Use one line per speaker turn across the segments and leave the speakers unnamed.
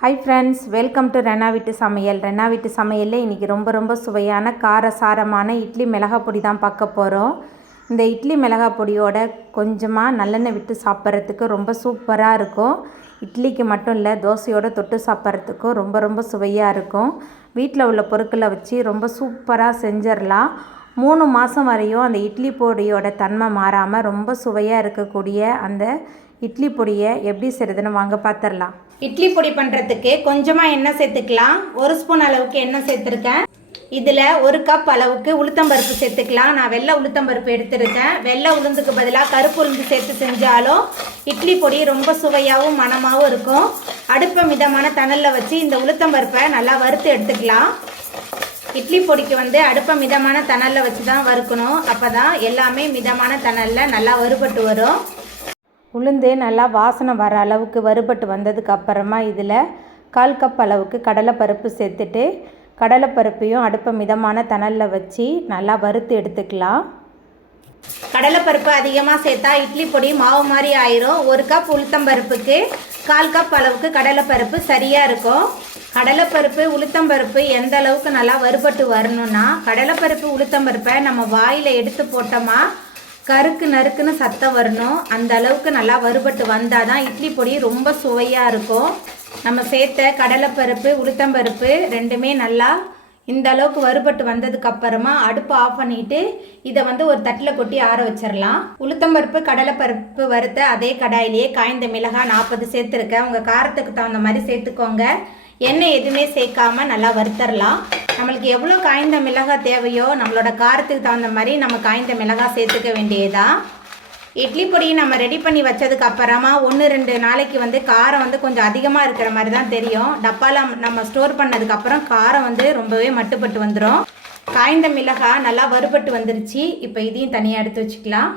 Hi friends welcome to Rena வீட்டு சமையல் ரெனா வீட்டு சமையலில் இன்றைக்கி ரொம்ப ரொம்ப சுவையான கார சாரமான இட்லி மிளகாய் பொடி தான் பார்க்க போகிறோம் இந்த இட்லி மிளகாய் பொடியோட கொஞ்சமாக நல்லெண்ணெய் விட்டு சாப்பிட்றதுக்கு ரொம்ப சூப்பராக இருக்கும். இட்லிக்கு மட்டும் இல்லை தோசையோட தொட்டு சாப்பிட்றதுக்கும் ரொம்ப ரொம்ப சுவையாக இருக்கும். வீட்டில் உள்ள பொருட்களை வச்சு ரொம்ப சூப்பராக செஞ்சிடலாம். மூணு மாதம் வரையும் அந்த இட்லி பொடியோட தன்மை மாறாமல் ரொம்ப சுவையாக இருக்கக்கூடிய அந்த இட்லி பொடியை எப்படி செய்கிறதுன்னு வாங்க பார்த்துடலாம்
இட்லி பொடி பண்ணுறதுக்கு கொஞ்சமாக எண்ணெய் சேர்த்துக்கலாம். ஒரு ஸ்பூன் அளவுக்கு எண்ணெய் சேர்த்துருக்கேன். இதில் ஒரு கப் அளவுக்கு உளுத்தம்பருப்பு சேர்த்துக்கலாம். நான் வெள்ளை உளுத்தம்பருப்பு எடுத்திருக்கேன். வெள்ளை உளுந்துக்கு பதிலாக கருப்பு உளுந்து சேர்த்து செஞ்சாலும் இட்லி பொடி ரொம்ப சுவையாகவும் மணமாகவும் இருக்கும். அடுப்பை மிதமான தணலில் வச்சு இந்த உளுத்தம்பருப்பை நல்லா வறுத்து எடுத்துக்கலாம். இட்லி பொடிக்கு வந்து அடுப்பை மிதமான தணலில் வச்சு தான் வறுக்கணும். அப்போ தான் எல்லாமே மிதமான தணலில் நல்லா வறுபட்டு வரும்.
உளுந்து நல்லா வாசனை வர அளவுக்கு வறுபட்டு வந்ததுக்கு அப்புறமா இதில் கால் கப் அளவுக்கு கடலைப்பருப்பு சேர்த்துட்டு கடலைப்பருப்பையும் அடுப்பை மிதமான தணலில் வச்சு நல்லா வறுத்து எடுத்துக்கலாம்.
கடலைப்பருப்பு அதிகமாக சேர்த்தா இட்லி பொடி மாவு மாதிரி ஆயிரும். ஒரு கப் உளுத்தம்பருப்புக்கு கால் கப் அளவுக்கு கடலைப்பருப்பு சரியாக இருக்கும். கடலைப்பருப்பு உளுத்தம்பருப்பு எந்த அளவுக்கு நல்லா வறுபட்டு வரணும்னா கடலைப்பருப்பு உளுத்தம்பருப்பை நம்ம வாயில் எடுத்து போட்டோமா கருக்கு நறுக்குன்னு சத்தம் வரணும். அந்த அளவுக்கு நல்லா வறுபட்டு வந்தால் தான் இட்லி பொடி ரொம்ப சுவையாக இருக்கும். நம்ம சேர்த்த கடலைப்பருப்பு உளுத்தம்பருப்பு ரெண்டுமே நல்லா இந்த அளவுக்கு வறுபட்டு வந்ததுக்கு அப்புறமா அடுப்பு ஆஃப் பண்ணிட்டு இதை வந்து ஒரு தட்டில் கொட்டி ஆற வச்சிடலாம் உளுத்தம்பருப்பு கடலைப்பருப்பு வறுத்த அதே கடாயிலேயே காய்ந்த மிளகாய் நாற்பது சேர்த்துருக்கேன். உங்கள் காரத்துக்கு தகுந்த மாதிரி சேர்த்துக்கோங்க. எண்ணெய் எதுவுமே சேர்க்காம நல்லா வறுத்தரலாம். நம்மளுக்கு எவ்வளோ காய்ந்த மிளகாய் தேவையோ நம்மளோட காரத்துக்கு தகுந்த மாதிரி நம்ம காய்ந்த மிளகாய் சேர்த்துக்க வேண்டியதா இட்லி பொடி நம்ம ரெடி பண்ணி வச்சதுக்கு அப்புறமா ஒன்று ரெண்டு நாளைக்கு வந்து காரம் வந்து கொஞ்சம் அதிகமாக இருக்கிற மாதிரி தான் தெரியும். டப்பாவில் நம்ம ஸ்டோர் பண்ணதுக்கப்புறம் காரம் வந்து ரொம்பவே மட்டுப்பட்டு வந்துடும் காய்ந்த மிளகாய் நல்லா வறுபட்டு வந்துருச்சு. இப்போ இதையும் தனியாக எடுத்து வச்சுக்கலாம்.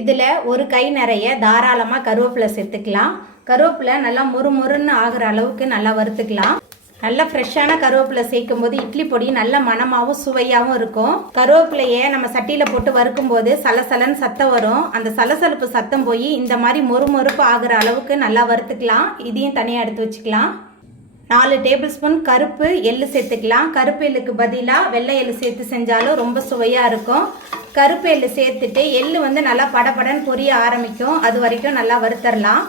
இதில் ஒரு கை நிறைய தாராளமாக கருவேப்பிலை சேர்த்துக்கலாம். கருவேப்பிலை நல்லா மொறு மொறுன்னு ஆகிற அளவுக்கு நல்லா வறுத்துக்கலாம். நல்லா ஃப்ரெஷ்ஷான கருவேப்பிலை சேர்க்கும் போது இட்லி பொடி நல்ல மணமாகவும் சுவையாகவும் இருக்கும். கருவேப்பிலையை நம்ம சட்டியில் போட்டு வறுக்கும் போது சலசலன்னு சத்தம் வரும். அந்த சலசலப்பு சத்தம் போய் இந்த மாதிரி மொறு மொறுப்பு ஆகிற அளவுக்கு நல்லா வறுத்துக்கலாம். இதையும் தனியாக எடுத்து வச்சுக்கலாம். நாலு டேபிள் ஸ்பூன் கருப்பு எள்ளு சேர்த்துக்கலாம். கருப்பு எள்ளுக்கு பதிலாக வெள்ளை எள்ளு சேர்த்து செஞ்சாலும் ரொம்ப சுவையாக இருக்கும். கருப்பு எள்ளு சேர்த்துட்டு எள்ளு வந்து நல்லா படபடன்னு பொரிய ஆரம்பிக்கும். அது வரைக்கும் நல்லா வறுத்தரலாம்.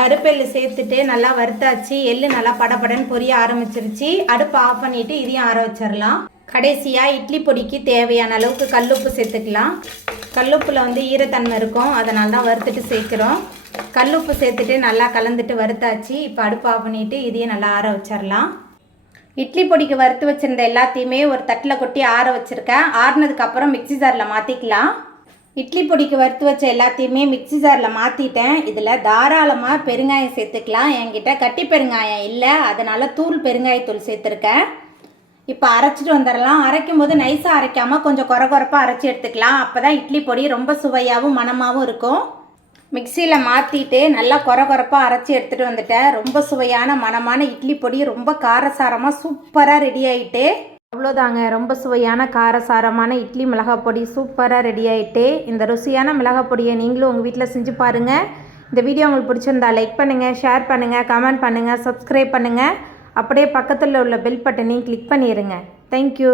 கருப்பெள்ளு சேர்த்துட்டு நல்லா வறுத்தாச்சு. எள்ளு நல்லா படபடன்னு பொரிய ஆரம்பிச்சிருச்சு. அடுப்பு ஆஃப் பண்ணிவிட்டு இதையும் ஆற வச்சிடலாம் கடைசியாக இட்லி பொடிக்கு தேவையான அளவுக்கு கல்லுப்பு சேர்த்துக்கலாம். கல்லுப்பில் வந்து ஈரத்தன்மை இருக்கும். அதனால தான் வறுத்துட்டு சேர்க்குறோம். கல்லுப்பு சேர்த்துட்டு நல்லா கலந்துட்டு வறுத்தாச்சு. இப்போ அடுப்பு ஆஃப் பண்ணிவிட்டு இதையும் நல்லா ஆற வச்சிடலாம் இட்லி பொடிக்கு வறுத்து வச்சிருந்த எல்லாத்தையுமே ஒரு தட்டில் கொட்டி ஆற வச்சுருக்கேன். ஆறுனதுக்கப்புறம் மிக்சி ஜாரில் மாற்றிக்கலாம் இட்லி பொடிக்கு வறுத்து வச்ச எல்லாத்தையுமே மிக்சி ஜாரில் மாற்றிட்டேன் இதில் தாராளமாக பெருங்காயம் சேர்த்துக்கலாம். என்கிட்ட கட்டி பெருங்காயம் இல்லை. அதனால் தூள் பெருங்காயத்தூள் சேர்த்துருக்கேன். இப்போ அரைச்சிட்டு வந்துடலாம் அரைக்கும் போது நைஸாக அரைக்காமல் கொஞ்சம் குறை குறப்பாக அரைச்சி எடுத்துக்கலாம். அப்போ தான் இட்லி பொடி ரொம்ப சுவையாகவும் மணமாகவும் இருக்கும். மிக்சியில் மாற்றிட்டு நல்லா குறை குறப்பாக அரைச்சி எடுத்துகிட்டு வந்துட்டேன். ரொம்ப சுவையான மணமான இட்லி பொடி ரொம்ப காரசாரமாக சூப்பராக ரெடி ஆகிட்டு
அவ்வளோதாங்க ரொம்ப சுவையான காரசாரமான இட்லி மிளகாய் பொடி சூப்பராக ரெடி ஆகிட்டு இந்த ருசியான மிளகாய் பொடியை நீங்களும் உங்கள் வீட்டில் செஞ்சு பாருங்கள் இந்த வீடியோ உங்களுக்கு பிடிச்சிருந்தா லைக் பண்ணுங்கள் ஷேர் பண்ணுங்கள் கமெண்ட் பண்ணுங்கள் சப்ஸ்கிரைப் பண்ணுங்கள் அப்படியே பக்கத்தில் உள்ள பெல் பட்டனையும் கிளிக் பண்ணிடுங்க தேங்க்யூ